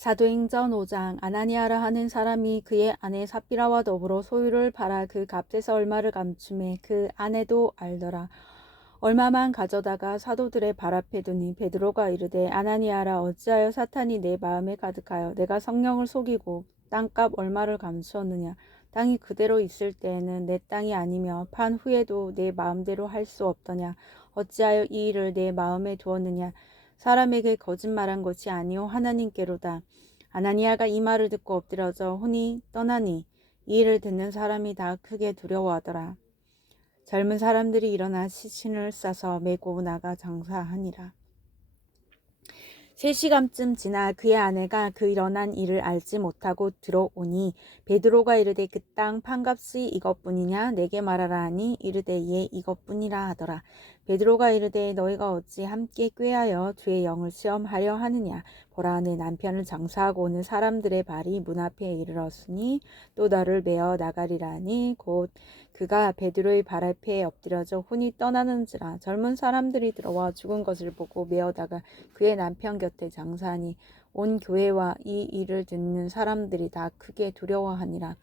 사도행전 5장. 아나니아라 하는 사람이 그의 아내 삽비라와 더불어 소유를 팔아 그 값에서 얼마를 감춤해 그 아내도 알더라. 얼마만 가져다가 사도들의 발 앞에 두니 베드로가 이르되 아나니아라, 어찌하여 사탄이 내 마음에 가득하여 내가 성령을 속이고 땅값 얼마를 감추었느냐. 땅이 그대로 있을 때에는 내 땅이 아니며 판 후에도 내 마음대로 할 수 없더냐. 어찌하여 이 일을 내 마음에 두었느냐. 사람에게 거짓말한 것이 아니오 하나님께로다. 아나니아가 이 말을 듣고 엎드려져 혼이 떠나니 이 일을 듣는 사람이 다 크게 두려워하더라. 젊은 사람들이 일어나 시신을 싸서 메고 나가 장사하니라. 3시간쯤 지나 그의 아내가 그 일어난 일을 알지 못하고 들어오니 베드로가 이르되 그 땅 판값이 이것뿐이냐 내게 말하라 하니 이르되 예 이것뿐이라 하더라. 베드로가 이르되 너희가 어찌 함께 꾀하여 주의 영을 시험하려 하느냐. 보라, 내 남편을 장사하고 오는 사람들의 발이 문 앞에 이르렀으니 또 너를 메어 나가리라니. 곧 그가 베드로의 발 앞에 엎드려져 혼이 떠나는지라. 젊은 사람들이 들어와 죽은 것을 보고 메어다가 그의 남편 곁에 장사하니 온 교회와 이 일을 듣는 사람들이 다 크게 두려워하니라.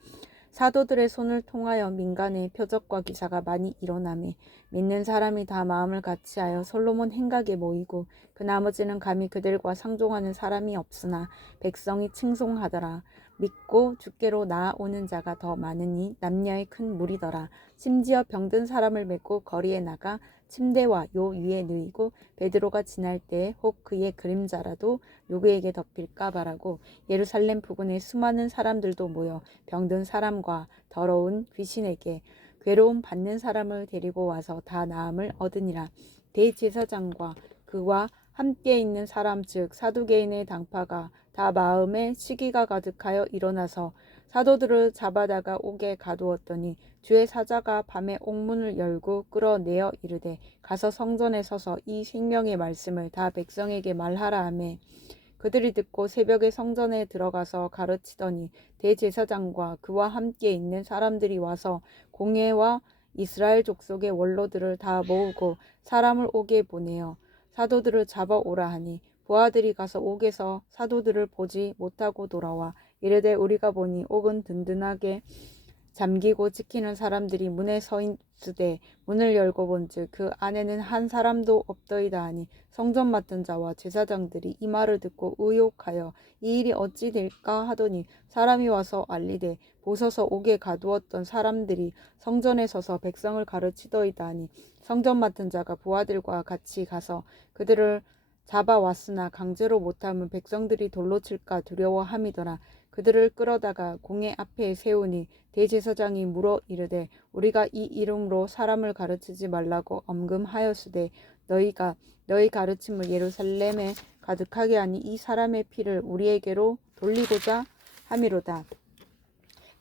사도들의 손을 통하여 민간의 표적과 기사가 많이 일어나매 믿는 사람이 다 마음을 같이하여 솔로몬 행각에 모이고 그 나머지는 감히 그들과 상종하는 사람이 없으나 백성이 칭송하더라. 믿고 주께로 나아오는 자가 더 많으니 남녀의 큰 무리더라. 심지어 병든 사람을 메고 거리에 나가 침대와 요 위에 누이고 베드로가 지날 때에 혹 그의 그림자라도 누구에게 덮일까 바라고 예루살렘 부근에 수많은 사람들도 모여 병든 사람과 더러운 귀신에게 괴로움 받는 사람을 데리고 와서 다 나음을 얻으니라. 대제사장과 그와 함께 있는 사람 즉 사두개인의 당파가 다 마음에 시기가 가득하여 일어나서 사도들을 잡아다가 옥에 가두었더니 주의 사자가 밤에 옥문을 열고 끌어내어 이르되 가서 성전에 서서 이 생명의 말씀을 다 백성에게 말하라 하매 그들이 듣고 새벽에 성전에 들어가서 가르치더니 대제사장과 그와 함께 있는 사람들이 와서 공회와 이스라엘 족속의 원로들을 다 모으고 사람을 옥에 보내어 사도들을 잡아오라 하니 부하들이 가서 옥에서 사도들을 보지 못하고 돌아와 이르되 우리가 보니 옥은 든든하게 잠기고 지키는 사람들이 문에 서 있으되 문을 열고 본즉 그 안에는 한 사람도 없더이다 하니 성전 맡은 자와 제사장들이 이 말을 듣고 의혹하여 이 일이 어찌 될까 하더니 사람이 와서 알리되 보소서 옥에 가두었던 사람들이 성전에 서서 백성을 가르치더이다 하니 성전 맡은 자가 부하들과 같이 가서 그들을 잡아왔으나 강제로 못하면 백성들이 돌로 칠까 두려워함이더라. 그들을 끌어다가 공회 앞에 세우니 대제사장이 물어 이르되 우리가 이 이름으로 사람을 가르치지 말라고 엄금하였으되 너희가 너희 가르침을 예루살렘에 가득하게 하니 이 사람의 피를 우리에게로 돌리고자 함이로다.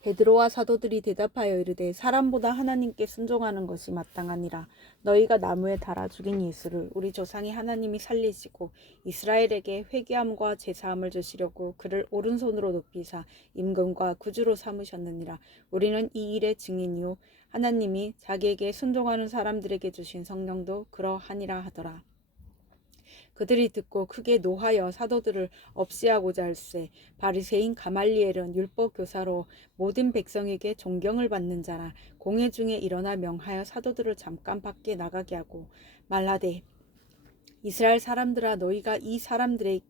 베드로와 사도들이 대답하여 이르되 사람보다 하나님께 순종하는 것이 마땅하니라. 너희가 나무에 달아 죽인 예수를 우리 조상이 하나님이 살리시고 이스라엘에게 회개함과 제사함을 주시려고 그를 오른손으로 높이사 임금과 구주로 삼으셨느니라. 우리는 이 일의 증인이요 하나님이 자기에게 순종하는 사람들에게 주신 성령도 그러하니라 하더라. 그들이 듣고 크게 노하여 사도들을 없이하고자 할세. 바리새인 가말리엘은 율법 교사로 모든 백성에게 존경을 받는 자라. 공회 중에 일어나 명하여 사도들을 잠깐 밖에 나가게 하고 말하되 이스라엘 사람들아, 너희가 이 사람들에게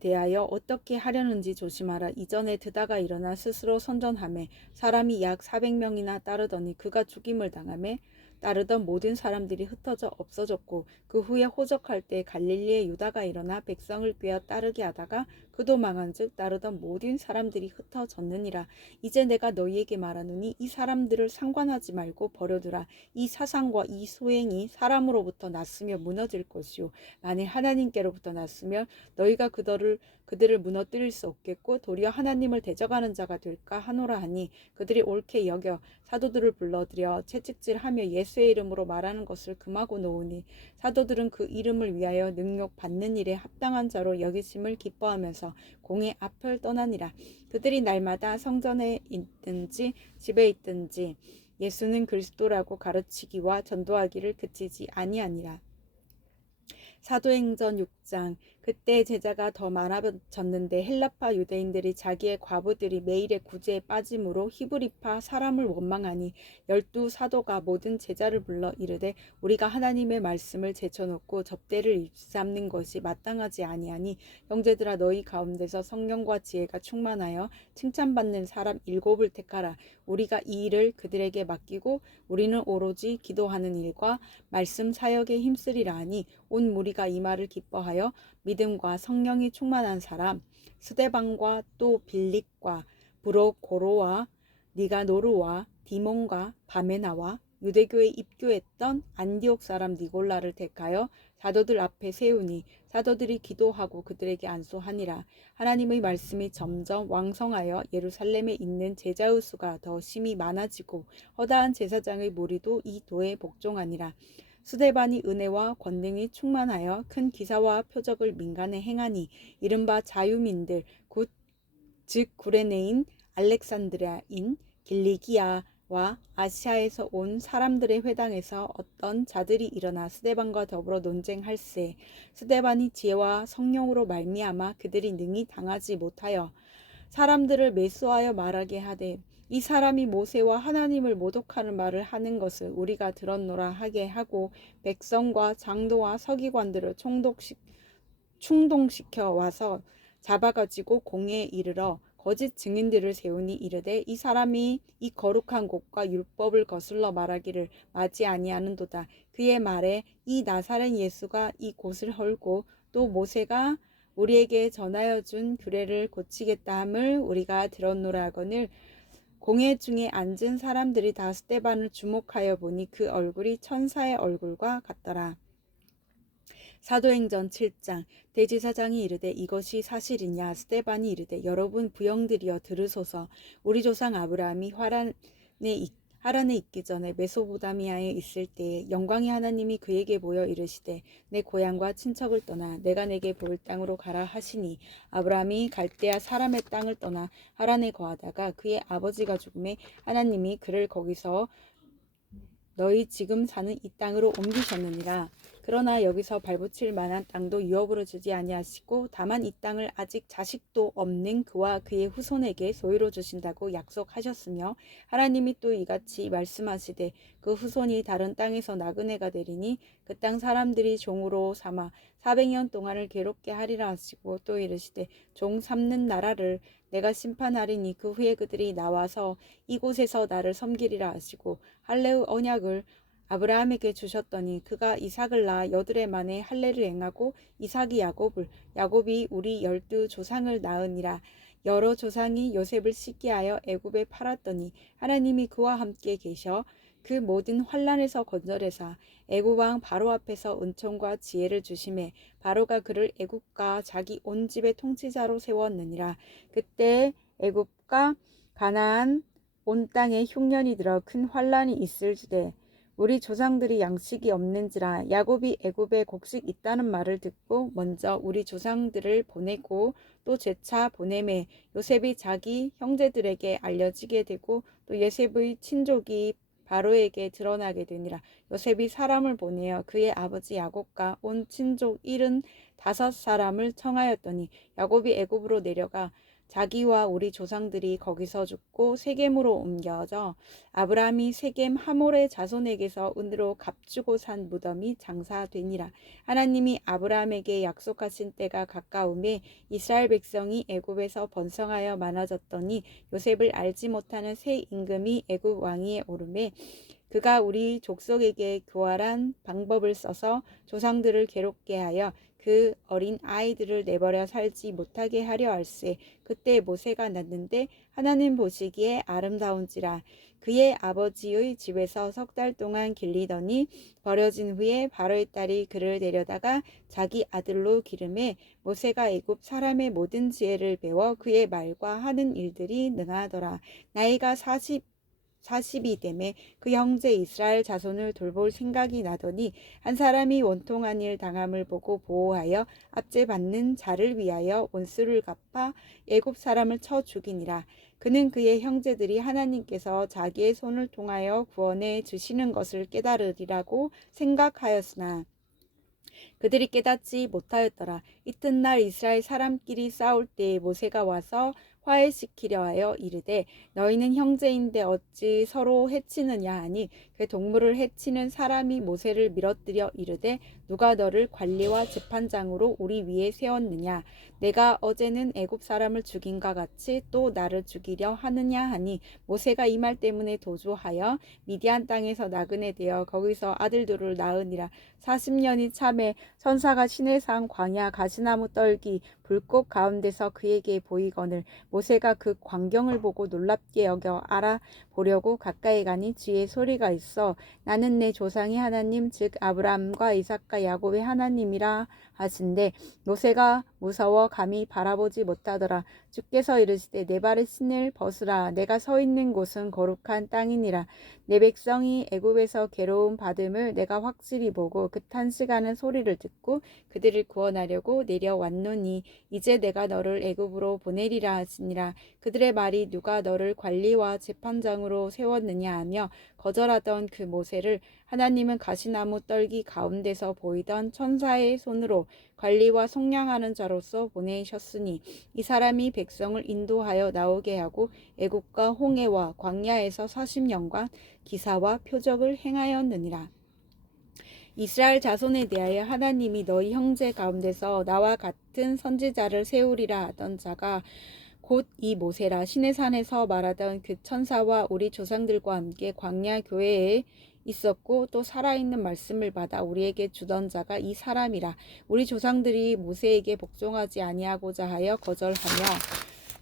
대하여 어떻게 하려는지 조심하라. 이전에 드다가 일어나 스스로 선전하매 사람이 약 400명이나 따르더니 그가 죽임을 당하매 따르던 모든 사람들이 흩어져 없어졌고 그 후에 호적할 때 갈릴리의 유다가 일어나 백성을 꿰어 따르게 하다가 그도 망한즉 따르던 모든 사람들이 흩어졌느니라. 이제 내가 너희에게 말하노니 이 사람들을 상관하지 말고 버려두라. 이 사상과 이 소행이 사람으로부터 났으며 무너질 것이요 만일 하나님께로부터 났으면 너희가 그들을 무너뜨릴 수 없겠고 도리어 하나님을 대적하는 자가 될까 하노라 하니 그들이 옳게 여겨 사도들을 불러들여 채찍질하며 예수의 이름으로 말하는 것을 금하고 놓으니 사도들은 그 이름을 위하여 능욕 받는 일에 합당한 자로 여기심을 기뻐하면서 공회 앞을 떠나니라. 그들이 날마다 성전에 있든지 집에 있든지 예수는 그리스도라고 가르치기와 전도하기를 그치지 아니하니라. 사도행전 6장. 그때 제자가 더 많아졌는데 헬라파 유대인들이 자기의 과부들이 매일의 구제에 빠짐으로 히브리파 사람을 원망하니 12 사도가 모든 제자를 불러 이르되 우리가 하나님의 말씀을 제쳐놓고 접대를 입삼는 것이 마땅하지 아니하니 형제들아 너희 가운데서 성령과 지혜가 충만하여 칭찬받는 사람 7을 택하라. 우리가 이 일을 그들에게 맡기고 우리는 오로지 기도하는 일과 말씀 사역에 힘쓰리라 하니 온 무리가 이 말을 기뻐하여 믿음과 성령이 충만한 사람 스데반과 또 빌립과 브로고로와 니가노르와 디몬과 바메나와 유대교에 입교했던 안디옥 사람 니골라를 택하여 사도들 앞에 세우니 사도들이 기도하고 그들에게 안수하니라. 하나님의 말씀이 점점 왕성하여 예루살렘에 있는 제자의 수가 더 심히 많아지고 허다한 제사장의 무리도 이 도에 복종하니라. 스데반이 은혜와 권능이 충만하여 큰 기사와 표적을 민간에 행하니 이른바 자유민들 즉 구레네인 알렉산드리아인 길리기아와 아시아에서 온 사람들의 회당에서 어떤 자들이 일어나 스데반과 더불어 논쟁할세. 스데반이 지혜와 성령으로 말미암아 그들이 능히 당하지 못하여 사람들을 매수하여 말하게 하되 이 사람이 모세와 하나님을 모독하는 말을 하는 것을 우리가 들었노라 하게 하고 백성과 장도와 서기관들을 충동시켜 와서 잡아가지고 공회에 이르러 거짓 증인들을 세우니 이르되 이 사람이 이 거룩한 곳과 율법을 거슬러 말하기를 맞지 아니하는도다. 그의 말에 이 나사렛 예수가 이 곳을 헐고 또 모세가 우리에게 전하여 준 규례를 고치겠다 함을 우리가 들었노라 하거늘 공회 중에 앉은 사람들이 다 스데반을 주목하여 보니 그 얼굴이 천사의 얼굴과 같더라. 사도행전 7장. 대제사장이 이르되 이것이 사실이냐. 스데반이 이르되 여러분 부형들이여 들으소서. 우리 조상 아브라함이 하란에 있기 전에 메소보다미아에 있을 때에 영광의 하나님이 그에게 보여 이르시되 내 고향과 친척을 떠나 내가 내게 보일 땅으로 가라 하시니 아브라함이 갈대아 사람의 땅을 떠나 하란에 거하다가 그의 아버지가 죽음에 하나님이 그를 거기서 너희 지금 사는 이 땅으로 옮기셨느니라. 그러나 여기서 발붙일 만한 땅도 유업으로 주지 아니하시고 다만 이 땅을 아직 자식도 없는 그와 그의 후손에게 소유로 주신다고 약속하셨으며 하나님이 또 이같이 말씀하시되 그 후손이 다른 땅에서 나그네가 되리니 그 땅 사람들이 종으로 삼아 400년 동안을 괴롭게 하리라 하시고 또 이르시되 종 삼는 나라를 내가 심판하리니 그 후에 그들이 나와서 이곳에서 나를 섬기리라 하시고 할례의 언약을 아브라함에게 주셨더니 그가 이삭을 낳아 여드레 만에 할례를 행하고 이삭이 야곱이 우리 12조상을 낳으니라. 여러 조상이 요셉을 시기하여 애굽에 팔았더니 하나님이 그와 함께 계셔 그 모든 환난에서 건져내사 애굽 왕 바로 앞에서 은총과 지혜를 주심에 바로가 그를 애굽과 자기 온 집의 통치자로 세웠느니라. 그때 애굽과 가나안 온 땅에 흉년이 들어 큰 환난이 있을지되 우리 조상들이 양식이 없는지라. 야곱이 애굽에 곡식 있다는 말을 듣고 먼저 우리 조상들을 보내고 또 재차 보내매 요셉이 자기 형제들에게 알려지게 되고 또 요셉의 친족이 바로에게 드러나게 되니라. 요셉이 사람을 보내어 그의 아버지 야곱과 온 친족 75사람을 청하였더니 야곱이 애굽으로 내려가 자기와 우리 조상들이 거기서 죽고 세겜으로 옮겨져 아브라함이 세겜 하몰의 자손에게서 은으로 값주고 산 무덤이 장사되니라. 하나님이 아브라함에게 약속하신 때가 가까움에 이스라엘 백성이 애굽에서 번성하여 많아졌더니 요셉을 알지 못하는 새 임금이 애굽 왕위에 오르매 그가 우리 족속에게 교활한 방법을 써서 조상들을 괴롭게 하여 그 어린 아이들을 내버려 살지 못하게 하려 할세. 그때 모세가 났는데 하나님 보시기에 아름다운지라. 그의 아버지의 집에서 3달 동안 길리더니 버려진 후에 바로의 딸이 그를 데려다가 자기 아들로 기름해 모세가 애굽 사람의 모든 지혜를 배워 그의 말과 하는 일들이 능하더라. 나이가 40이 되매 그 형제 이스라엘 자손을 돌볼 생각이 나더니 한 사람이 원통한 일 당함을 보고 보호하여 압제받는 자를 위하여 원수를 갚아 애굽 사람을 쳐 죽이니라. 그는 그의 형제들이 하나님께서 자기의 손을 통하여 구원해 주시는 것을 깨달으리라고 생각하였으나 그들이 깨닫지 못하였더라. 이튿날 이스라엘 사람끼리 싸울 때에 모세가 와서 화해시키려 하여 이르되 너희는 형제인데 어찌 서로 해치느냐 하니 그 동물을 해치는 사람이 모세를 밀어뜨려 이르되 누가 너를 관리와 재판장으로 우리 위에 세웠느냐 내가 어제는 애굽 사람을 죽인과 같이 또 나를 죽이려 하느냐 하니 모세가 이 말 때문에 도주하여 미디안 땅에서 나그네 되어 거기서 아들들을 낳으니라. 40년이 참에 천사가 시내산 광야 가시나무 떨기 불꽃 가운데서 그에게 보이거늘 모세가 그 광경을 보고 놀랍게 여겨 알아보려고 가까이 가니 뒤에 소리가 있어 나는 내 조상의 하나님 즉 아브라함과 이삭과 야곱의 하나님이라 하신대 모세가 무서워 감히 바라보지 못하더라. 주께서 이르시되 내 발에 신을 벗으라. 내가 서 있는 곳은 거룩한 땅이니라. 내 백성이 애굽에서 괴로움 받음을 내가 확실히 보고 그 탄식하는 소리를 듣고 그들을 구원하려고 내려왔노니 이제 내가 너를 애굽으로 보내리라 하시니라. 그들의 말이 누가 너를 관리와 재판장으로 세웠느냐 하며 거절하던 그 모세를 하나님은 가시나무 떨기 가운데서 보이던 천사의 손으로 관리와 속량하는 자로서 보내셨으니 이 사람이 백성을 인도하여 나오게 하고 애국과 홍해와 광야에서 40년간 기사와 표적을 행하였느니라. 이스라엘 자손에 대하여 하나님이 너희 형제 가운데서 나와 같은 선지자를 세우리라 하던 자가 곧 이 모세라. 시내산에서 말하던 그 천사와 우리 조상들과 함께 광야 교회에 있었고 또 살아있는 말씀을 받아 우리에게 주던 자가 이 사람이라. 우리 조상들이 모세에게 복종하지 아니하고자 하여 거절하며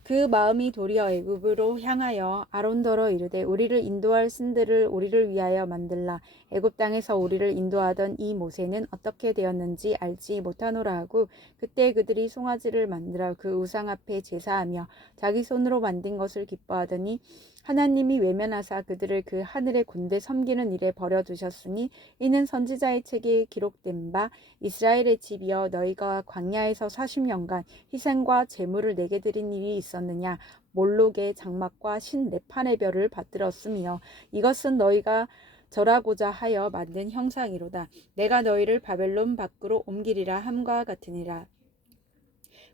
그 마음이 도리어 애굽으로 향하여 아론더러 이르되 우리를 인도할 신들을 우리를 위하여 만들라. 애굽 땅에서 우리를 인도하던 이 모세는 어떻게 되었는지 알지 못하노라 하고 그때 그들이 송아지를 만들어 그 우상 앞에 제사하며 자기 손으로 만든 것을 기뻐하더니 하나님이 외면하사 그들을 그 하늘의 군대 섬기는 일에 버려두셨으니 이는 선지자의 책에 기록된 바 이스라엘의 집이여 너희가 광야에서 40년간 희생과 제물을 내게 드린 일이 있었느냐 몰록의 장막과 신 네판의 별을 받들었으며 이것은 너희가 절하고자 하여 만든 형상이로다. 내가 너희를 바벨론 밖으로 옮기리라 함과 같으니라.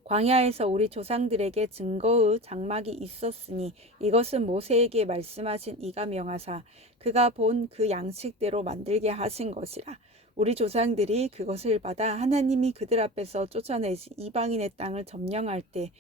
광야에서 우리 조상들에게 증거의 장막이 있었으니 이것은 모세에게 말씀하신 이가 명하사 그가 본 그 양식대로 만들게 하신 것이라. 우리 조상들이 그것을 받아 하나님이 그들 앞에서 쫓아내신 이방인의 땅을 점령할 때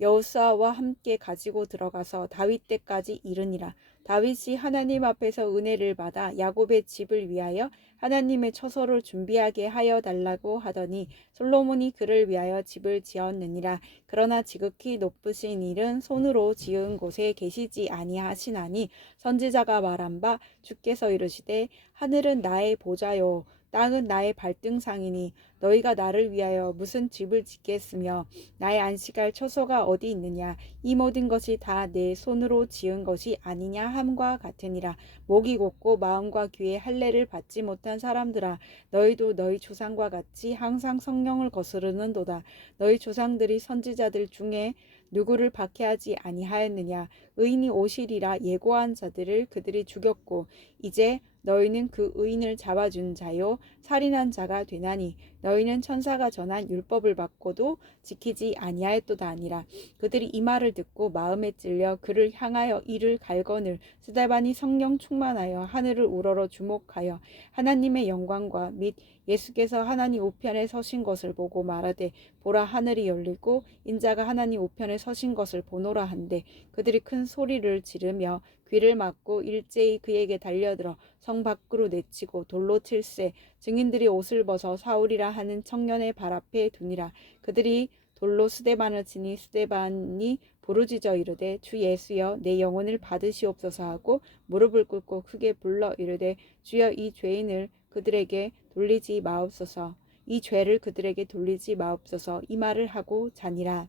여호수아와 함께 가지고 들어가서 다윗 때까지 이르니라. 다윗이 하나님 앞에서 은혜를 받아 야곱의 집을 위하여 하나님의 처소를 준비하게 하여 달라고 하더니 솔로몬이 그를 위하여 집을 지었느니라. 그러나 지극히 높으신 일은 손으로 지은 곳에 계시지 아니하시나니 선지자가 말한 바 주께서 이르시되 하늘은 나의 보좌요 땅은 나의 발등상이니 너희가 나를 위하여 무슨 집을 짓겠으며 나의 안식할 처소가 어디 있느냐 이 모든 것이 다 내 손으로 지은 것이 아니냐 함과 같으니라. 목이 곧고 마음과 귀에 할례를 받지 못한 사람들아 너희도 너희 조상과 같이 항상 성령을 거스르는도다. 너희 조상들이 선지자들 중에 누구를 박해하지 아니하였느냐 의인이 오시리라 예고한 자들을 그들이 죽였고 이제 너희는 그 의인을 잡아준 자요 살인한 자가 되나니 너희는 천사가 전한 율법을 받고도 지키지 아니하였도다 아니라. 그들이 이 말을 듣고 마음에 찔려 그를 향하여 이를 갈거늘 스데반이 성령 충만하여 하늘을 우러러 주목하여 하나님의 영광과 및 예수께서 하나님 우편에 서신 것을 보고 말하되 보라 하늘이 열리고 인자가 하나님 우편에 서신 것을 보노라 한데 그들이 큰 소리를 지르며 귀를 막고 일제히 그에게 달려들어 성 밖으로 내치고 돌로 칠세 증인들이 옷을 벗어 사울이라 하는 청년의 발 앞에 두니라. 그들이 돌로 스데반을 치니 스데반이 부르짖어 이르되 주 예수여 내 영혼을 받으시옵소서 하고 무릎을 꿇고 크게 불러 이르되 주여 이 죄인을 그들에게 돌리지 마옵소서 이 죄를 그들에게 돌리지 마옵소서 이 말을 하고 자니라.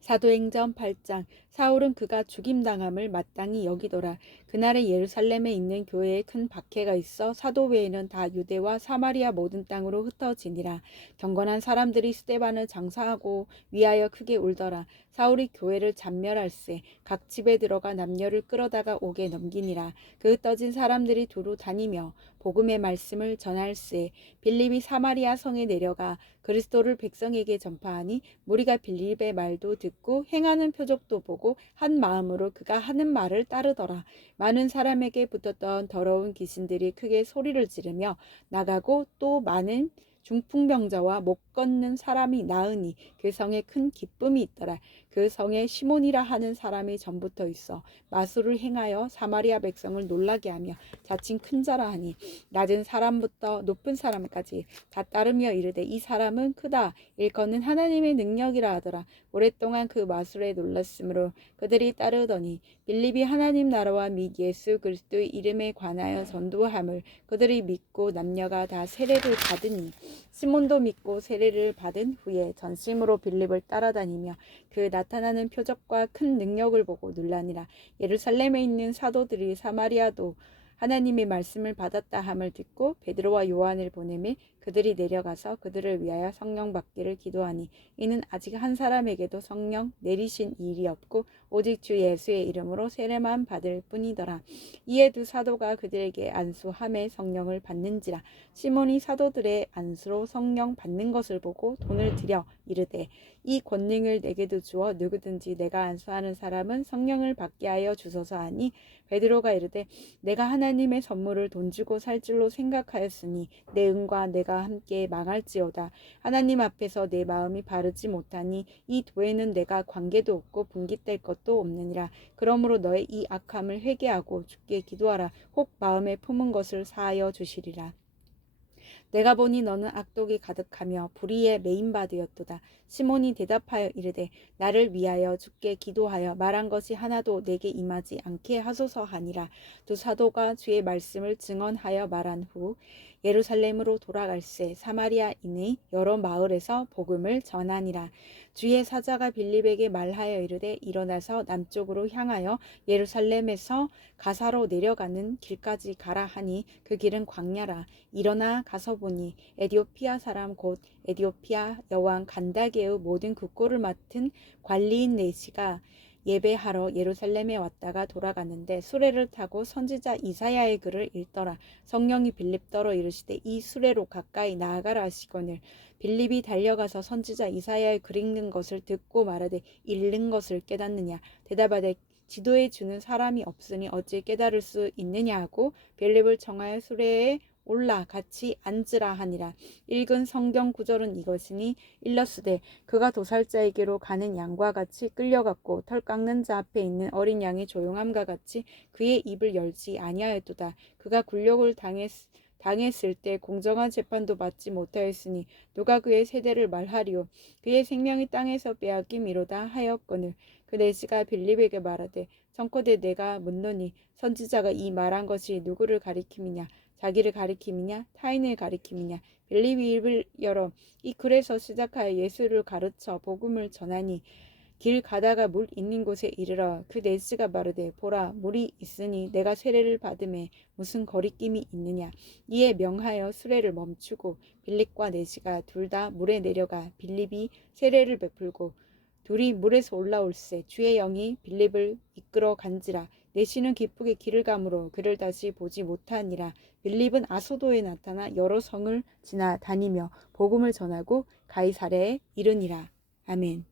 사도행전 8장 사울은 그가 죽임당함을 마땅히 여기더라. 그날에 예루살렘에 있는 교회에 큰 박해가 있어 사도 외에는 다 유대와 사마리아 모든 땅으로 흩어지니라. 경건한 사람들이 스데반을 장사하고 위하여 크게 울더라. 사울이 교회를 잔멸할세 각 집에 들어가 남녀를 끌어다가 옥에 넘기니라. 그 떠진 사람들이 두루 다니며 복음의 말씀을 전할세. 빌립이 사마리아 성에 내려가 그리스도를 백성에게 전파하니 무리가 빌립의 말도 듣고 행하는 표적도 보고 한 마음으로 그가 하는 말을 따르더라. 많은 사람에게 붙었던 더러운 귀신들이 크게 소리를 지르며 나가고 또 많은 중풍병자와 못 걷는 사람이 나으니 그 성에 큰 기쁨이 있더라. 그 성에 시몬이라 하는 사람이 전부터 있어 마술을 행하여 사마리아 백성을 놀라게 하며 자칭 큰 자라 하니 낮은 사람부터 높은 사람까지 다 따르며 이르되 이 사람은 크다. 일컫는 하나님의 능력이라 하더라. 오랫동안 그 마술에 놀랐으므로 그들이 따르더니 빌립이 하나님 나라와 및 예수 그리스도의 이름에 관하여 전도함을 그들이 믿고 남녀가 다 세례를 받으니 시몬도 믿고 세례를 받은 후에 전심으로 빌립을 따라다니며 그 나타나는 표적과 큰 능력을 보고 놀라니라. 예루살렘에 있는 사도들이 사마리아도 하나님의 말씀을 받았다 함을 듣고 베드로와 요한을 보내매 그들이 내려가서 그들을 위하여 성령 받기를 기도하니 이는 아직 한 사람에게도 성령 내리신 일이 없고 오직 주 예수의 이름으로 세례만 받을 뿐이더라. 이에 두 사도가 그들에게 안수함에 성령을 받는지라. 시몬이 사도들의 안수로 성령 받는 것을 보고 돈을 들여 이르되 이 권능을 내게도 주어 누구든지 내가 안수하는 사람은 성령을 받게 하여 주소서 하니 베드로가 이르되 내가 하나님의 선물을 돈 주고 살 줄로 생각하였으니 내 은과 내가 함께 망할지어다. 하나님 앞에서 내 마음이 바르지 못하니 이 도에는 내가 관계도 없고 분깃될 것도 없느니라. 그러므로 너의 이 악함을 회개하고 주께 기도하라. 혹 마음에 품은 것을 사하여 주시리라. 내가 보니 너는 악독이 가득하며 불의에 매인바 되었도다. 시몬이 대답하여 이르되 나를 위하여 주께 기도하여 말한 것이 하나도 내게 임하지 않게 하소서 하니라. 두 사도가 주의 말씀을 증언하여 말한 후 예루살렘으로 돌아갈새 사마리아인의 여러 마을에서 복음을 전하니라. 주의 사자가 빌립에게 말하여 이르되 일어나서 남쪽으로 향하여 예루살렘에서 가사로 내려가는 길까지 가라 하니 그 길은 광야라. 일어나 가서 보니 에디오피아 사람 곧 에디오피아 여왕 간다게의 모든 국고를 맡은 관리인 네시가 예배하러 예루살렘에 왔다가 돌아갔는데 수레를 타고 선지자 이사야의 글을 읽더라. 성령이 빌립더러 이르시되 이 수레로 가까이 나아가라 하시거늘 빌립이 달려가서 선지자 이사야의 글 읽는 것을 듣고 말하되 읽는 것을 깨닫느냐. 대답하되 지도해 주는 사람이 없으니 어찌 깨달을 수 있느냐 하고 빌립을 청하여 수레에 올라 같이 앉으라 하니라. 읽은 성경 구절은 이것이니 일러스되 그가 도살자에게로 가는 양과 같이 끌려갔고 털 깎는 자 앞에 있는 어린 양이 조용함과 같이 그의 입을 열지 아니하였도다. 그가 굴욕을 당했을 때 공정한 재판도 받지 못하였으니 누가 그의 세대를 말하리요. 그의 생명이 땅에서 빼앗김이로다 하였거늘 그 네시가 빌립에게 말하되 청코대 내가 묻노니 선지자가 이 말한 것이 누구를 가리킴이냐. 자기를 가리킴이냐 타인을 가리킴이냐. 빌립이 입을 열어 이 글에서 시작하여 예수를 가르쳐 복음을 전하니 길 가다가 물 있는 곳에 이르러 그 네시가 말하되 보라 물이 있으니 내가 세례를 받음에 무슨 거리낌이 있느냐. 이에 명하여 수레를 멈추고 빌립과 네시가 둘 다 물에 내려가 빌립이 세례를 베풀고 둘이 물에서 올라올새 주의 영이 빌립을 이끌어 간지라. 네시는 기쁘게 길을 가므로 그를 다시 보지 못하니라. 빌립은 아소도에 나타나 여러 성을 지나 다니며 복음을 전하고 가이사랴에 이르니라. 아멘.